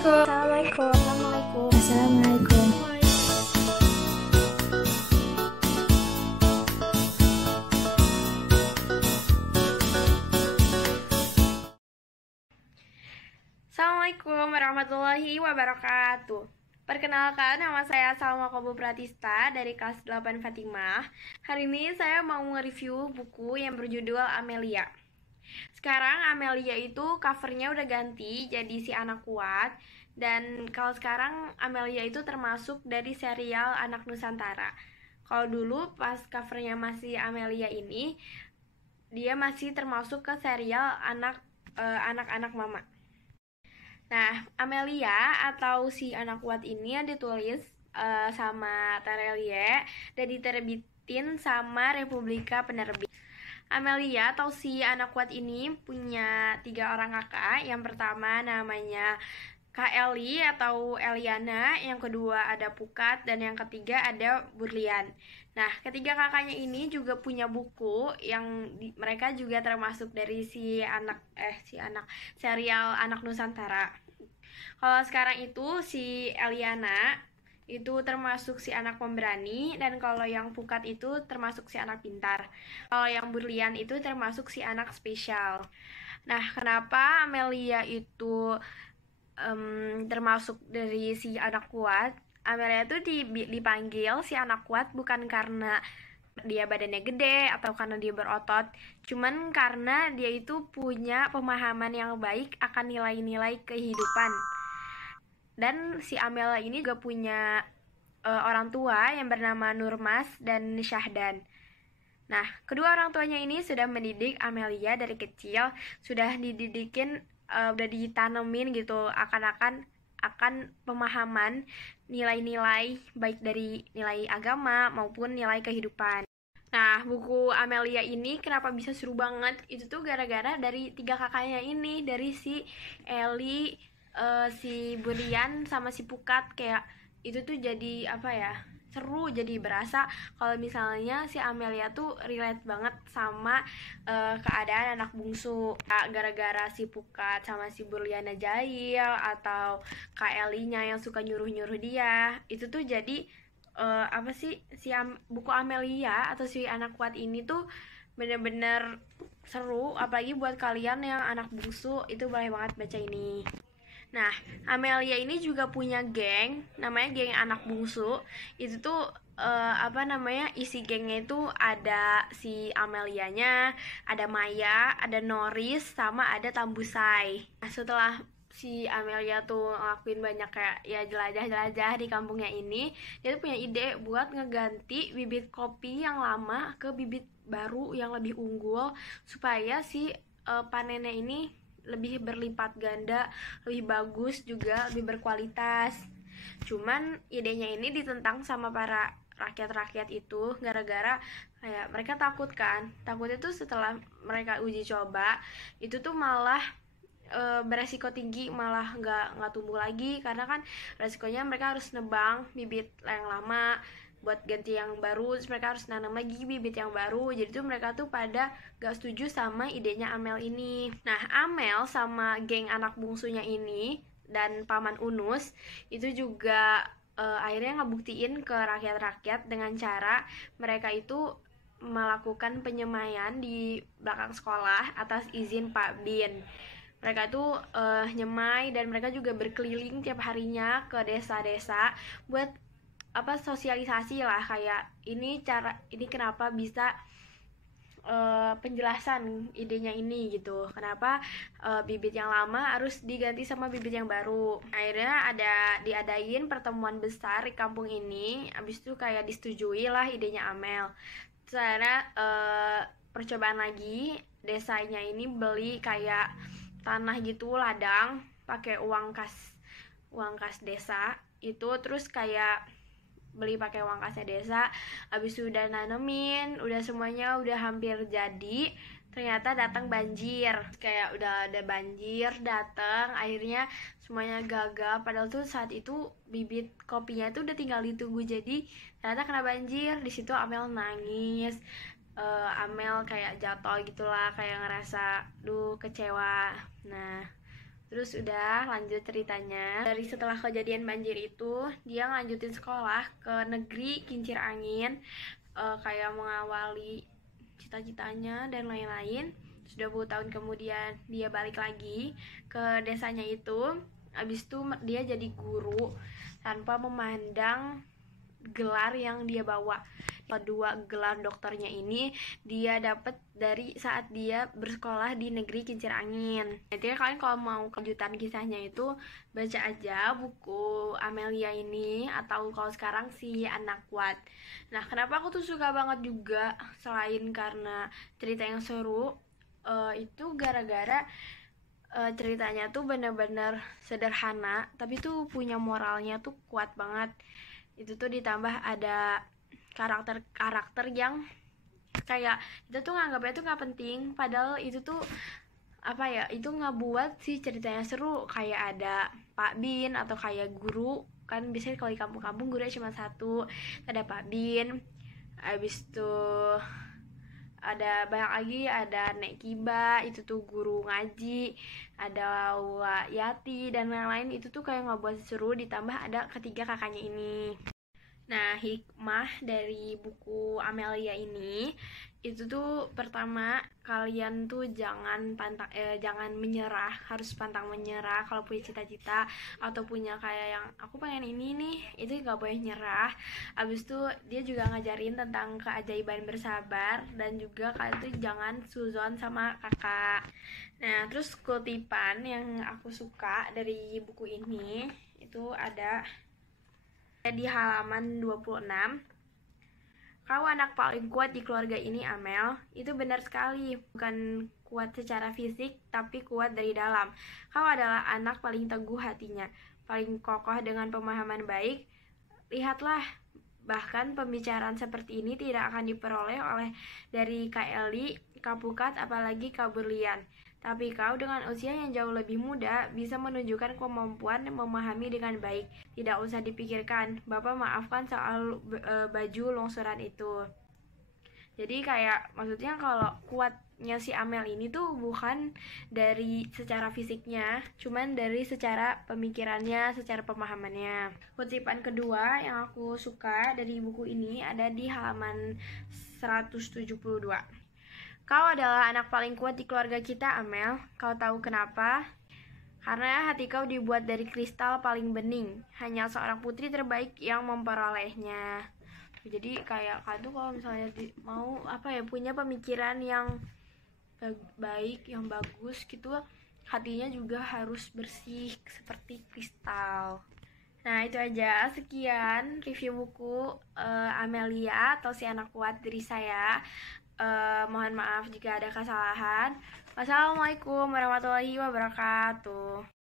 Assalamualaikum. Assalamualaikum. Assalamualaikum. Assalamualaikum warahmatullahi wabarakatuh. Perkenalkan, nama saya Salma Kobo Pratista dari kelas 8 Fatimah. Hari ini saya mau nge-review buku yang berjudul Amelia. Sekarang Amelia itu covernya udah ganti jadi Si Anak Kuat. Dan kalau sekarang Amelia itu termasuk dari serial Anak Nusantara. Kalau dulu pas covernya masih Amelia ini, dia masih termasuk ke serial anak-anak mama. Nah, Amelia atau Si Anak Kuat ini ditulis sama Terelie dan diterbitin sama Republika Penerbit. Amelia atau Si Anak Kuat ini punya 3 orang kakak. Yang pertama namanya Kak Eli atau Eliana, yang kedua ada Pukat, dan yang ketiga ada Burlian. Nah, ketiga kakaknya ini juga punya buku yang mereka juga termasuk dari serial Anak Nusantara. Kalau sekarang itu si Eliana itu termasuk Si Anak Pemberani, dan kalau yang Pukat itu termasuk Si Anak Pintar. Kalau yang Burlian itu termasuk Si Anak Spesial. Nah, kenapa Amelia itu termasuk dari Si Anak Kuat? Amelia itu dipanggil Si Anak Kuat bukan karena dia badannya gede atau karena dia berotot, cuman karena dia itu punya pemahaman yang baik akan nilai-nilai kehidupan. Dan si Amelia ini juga punya orang tua yang bernama Nurmas dan Syahdan. Nah, kedua orang tuanya ini sudah mendidik Amelia dari kecil, sudah udah ditanemin gitu akan pemahaman nilai-nilai baik dari nilai agama maupun nilai kehidupan. Nah, buku Amelia ini kenapa bisa seru banget? Itu tuh gara-gara dari 3 kakaknya ini, dari si Eli, si Burian sama si Pukat. Kayak itu tuh jadi apa ya, seru, jadi berasa kalau misalnya si Amelia tuh relate banget sama keadaan anak bungsu. Gara-gara si Pukat sama si Burliana jahil atau Kak Elinya yang suka nyuruh-nyuruh dia, itu tuh jadi buku Amelia atau Si Anak Kuat ini tuh bener-bener seru, apalagi buat kalian yang anak bungsu itu boleh banget baca ini. Nah, Amelia ini juga punya geng, namanya geng anak bungsu. Itu tuh isi gengnya itu ada si Amelianya, ada Maya, ada Noris, sama ada Tambusai. Nah, setelah si Amelia tuh ngelakuin banyak kayak ya jelajah-jelajah di kampungnya ini, dia tuh punya ide buat ngeganti bibit kopi yang lama ke bibit baru yang lebih unggul supaya si panennya ini lebih berlipat ganda, lebih bagus juga, lebih berkualitas. Cuman idenya ini ditentang sama para rakyat-rakyat itu gara-gara kayak mereka takutnya tuh setelah mereka uji coba itu tuh malah beresiko tinggi, malah nggak tumbuh lagi, karena kan resikonya mereka harus nebang bibit yang lama buat ganti yang baru, terus mereka harus nanam lagi bibit yang baru. Jadi tuh mereka tuh pada gak setuju sama idenya Amel ini. Nah, Amel sama geng anak bungsunya ini dan Paman Unus itu juga akhirnya ngebuktiin ke rakyat-rakyat dengan cara mereka itu melakukan penyemaian di belakang sekolah atas izin Pak Bin. Mereka tuh nyemai, dan mereka juga berkeliling tiap harinya ke desa-desa buat sosialisasi lah, kayak ini kenapa bisa penjelasan idenya ini gitu, kenapa bibit yang lama harus diganti sama bibit yang baru. Akhirnya diadain pertemuan besar di kampung ini, abis itu kayak disetujui lah idenya Amel. Terus akhirnya percobaan lagi, desanya ini beli kayak tanah gitu, ladang, pakai uang kas desa itu, terus kayak beli pakai uang kasnya desa. Habis udah nanemin, udah semuanya udah hampir jadi, ternyata datang banjir. Kayak udah ada banjir datang, akhirnya semuanya gagal. Padahal tuh saat itu bibit kopinya tuh udah tinggal ditunggu, jadi ternyata kena banjir. Di situ Amel nangis. Amel kayak jatuh gitulah, kayak ngerasa kecewa. Nah, Terus udah lanjut ceritanya. Dari setelah kejadian banjir itu, dia lanjutin sekolah ke negeri Kincir Angin, kayak mengawali cita-citanya dan lain-lain. Sudah 20 tahun kemudian dia balik lagi ke desanya itu. Abis itu dia jadi guru tanpa memandang gelar yang dia bawa. Kedua gelar dokternya ini dia dapat dari saat dia bersekolah di negeri Kincir Angin. Jadi kalian kalau mau kelanjutan kisahnya itu baca aja buku Amelia ini, atau kalau sekarang si Anak Kuat. Nah, kenapa aku tuh suka banget juga selain karena cerita yang seru, itu gara-gara ceritanya tuh bener-bener sederhana tapi tuh punya moralnya tuh kuat banget. Itu tuh ditambah ada karakter-karakter yang kayak kita tuh nganggapnya tuh nggak penting, padahal itu tuh apa ya, itu ngebuat si ceritanya seru. Kayak ada Pak Bin atau kayak guru, kan biasanya kalau di kampung-kampung gurunya cuma satu, ada Pak Bin, abis itu ada banyak lagi, ada Nek Kiba, itu tuh guru ngaji, ada Wak Yati dan lain-lain. Itu tuh kayak ngebuat seru, ditambah ada ketiga kakaknya ini. Nah, hikmah dari buku Amelia ini itu tuh pertama, kalian tuh jangan jangan menyerah, harus pantang menyerah kalau punya cita-cita atau punya kayak yang aku pengen ini nih, itu gak boleh nyerah. Abis itu dia juga ngajarin tentang keajaiban bersabar, dan juga kalian tuh jangan suzon sama kakak. Nah, terus kutipan yang aku suka dari buku ini itu ada di halaman 26. Kau anak paling kuat di keluarga ini, Amel. Itu benar sekali. Bukan kuat secara fisik, tapi kuat dari dalam. Kau adalah anak paling teguh hatinya, paling kokoh dengan pemahaman baik. Lihatlah, bahkan pembicaraan seperti ini tidak akan diperoleh oleh dari Kak Eli, Kak Pukat, apalagi Kak Berlian. Tapi kau dengan usia yang jauh lebih muda bisa menunjukkan kemampuan memahami dengan baik. Tidak usah dipikirkan. Bapak maafkan soal baju longsoran itu. Jadi kayak maksudnya kalau kuatnya si Amel ini tuh bukan dari secara fisiknya, cuman dari secara pemikirannya, secara pemahamannya. Kutipan kedua yang aku suka dari buku ini ada di halaman 172. Kau adalah anak paling kuat di keluarga kita, Amel. Kau tahu kenapa? Karena hati kau dibuat dari kristal paling bening. Hanya seorang putri terbaik yang memperolehnya. Jadi kayak kau tuh kalau misalnya mau punya pemikiran yang baik, yang bagus gitu, hatinya juga harus bersih seperti kristal. Nah, itu aja, sekian review buku Amelia atau Si Anak Kuat dari saya. Mohon maaf jika ada kesalahan. Wassalamualaikum warahmatullahi wabarakatuh.